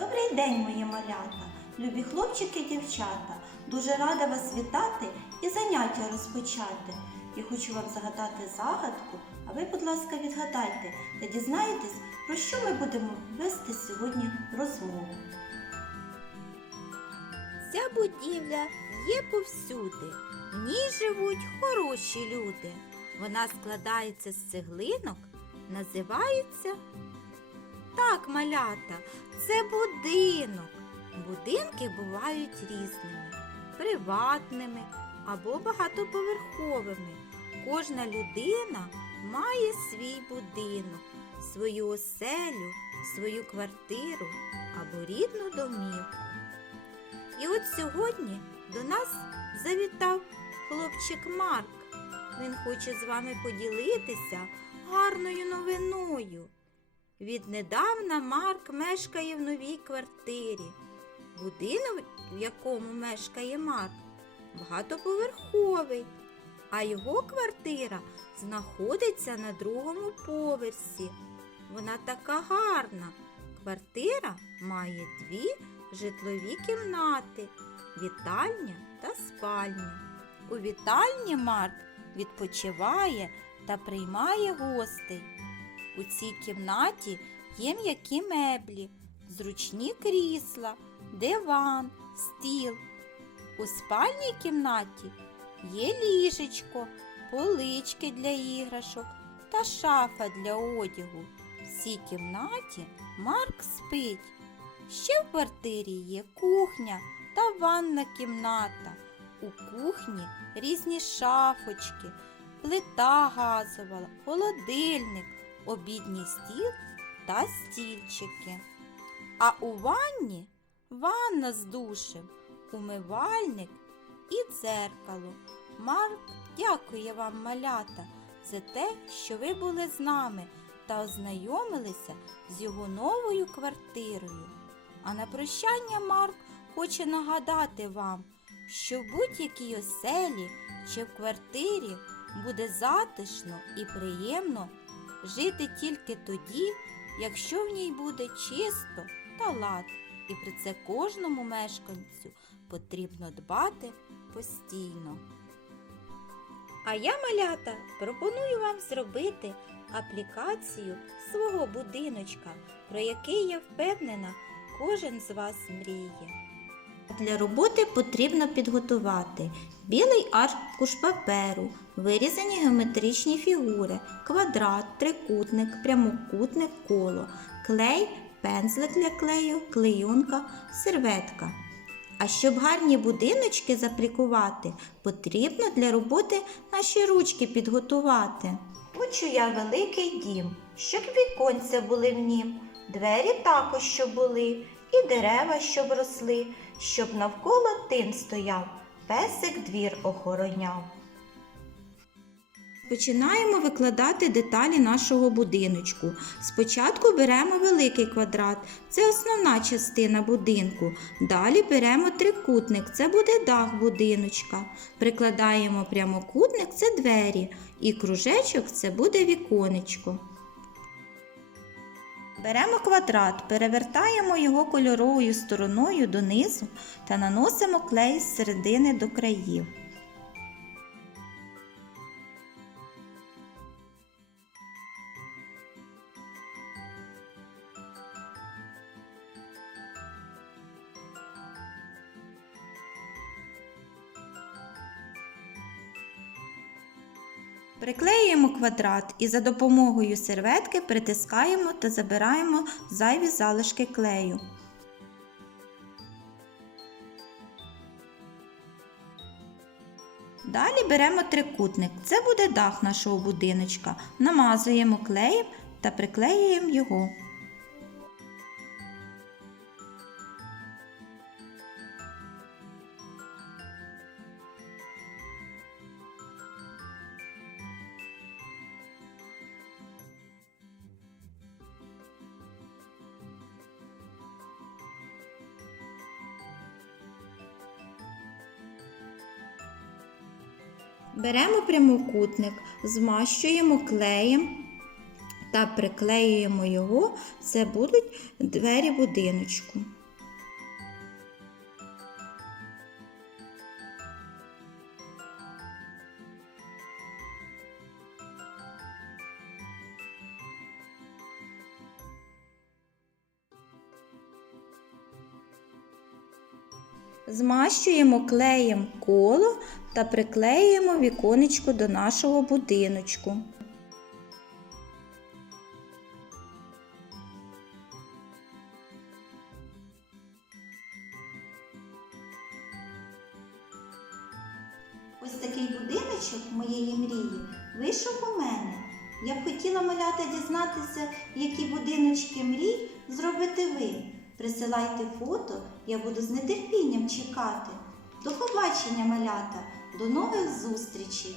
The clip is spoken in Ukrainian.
Добрий день, мої малята, любі хлопчики і дівчата. Дуже рада вас вітати і заняття розпочати. Я хочу вам загадати загадку, а ви, будь ласка, відгадайте та дізнаєтесь, про що ми будемо вести сьогодні розмову. Ця будівля є повсюди. В ній живуть хороші люди. Вона складається з цеглинок, називається так, малята, це будинок. Будинки бувають різними, приватними або багатоповерховими. Кожна людина має свій будинок, свою оселю, свою квартиру або рідну домівку. І от сьогодні до нас завітав хлопчик Марк. Він хоче з вами поділитися гарною новиною. Віднедавна Марк мешкає в новій квартирі. Будинок, в якому мешкає Марк, багатоповерховий, а його квартира знаходиться на другому поверсі. Вона така гарна. Квартира має дві житлові кімнати, вітальня та спальня. У вітальні Марк відпочиває та приймає гостей. У цій кімнаті є м'які меблі, зручні крісла, диван, стіл. У спальній кімнаті є ліжечко, полички для іграшок та шафа для одягу. В цій кімнаті Марк спить. Ще в квартирі є кухня та ванна кімната. У кухні різні шафочки, плита газова, холодильник, обідній стіл та стільчики. А у ванні ванна з душем, умивальник і дзеркало. Марк дякує вам, малята, за те, що ви були з нами та ознайомилися з його новою квартирою. А на прощання Марк хоче нагадати вам, що в будь-якій оселі чи в квартирі буде затишно і приємно жити тільки тоді, якщо в ній буде чисто та лад, і про це кожному мешканцю потрібно дбати постійно. А я, малята, пропоную вам зробити аплікацію свого будиночка, про який я впевнена, кожен з вас мріє. Для роботи потрібно підготувати білий аркуш паперу, вирізані геометричні фігури, квадрат, трикутник, прямокутник, коло, клей, пензлик для клею, клейонка, серветка. А щоб гарні будиночки заплікувати, потрібно для роботи наші ручки підготувати. Хочу я великий дім, щоб віконця були в нім, двері також щоб були, і дерева, щоб росли, щоб навколо тин стояв, песик двір охороняв. Починаємо викладати деталі нашого будиночку. Спочатку беремо великий квадрат, це основна частина будинку. Далі беремо трикутник, це буде дах будиночка. Прикладаємо прямокутник, це двері, і кружечок це буде віконечко. Беремо квадрат, перевертаємо його кольоровою стороною донизу та наносимо клей з середини до країв. Приклеюємо квадрат і за допомогою серветки притискаємо та забираємо зайві залишки клею. Далі беремо трикутник. Це буде дах нашого будиночка. Намазуємо клеєм та приклеюємо його. Беремо прямокутник, змащуємо клеєм та приклеюємо його, це будуть двері будиночку. Змащуємо клеєм коло та приклеюємо віконечко до нашого будиночку. Ось такий будиночок моєї мрії вийшов у мене. Я б хотіла малята дізнатися, які будиночки мрій зробите ви. Присилайте фото, я буду з нетерпінням чекати. До побачення, малята, до нових зустрічей!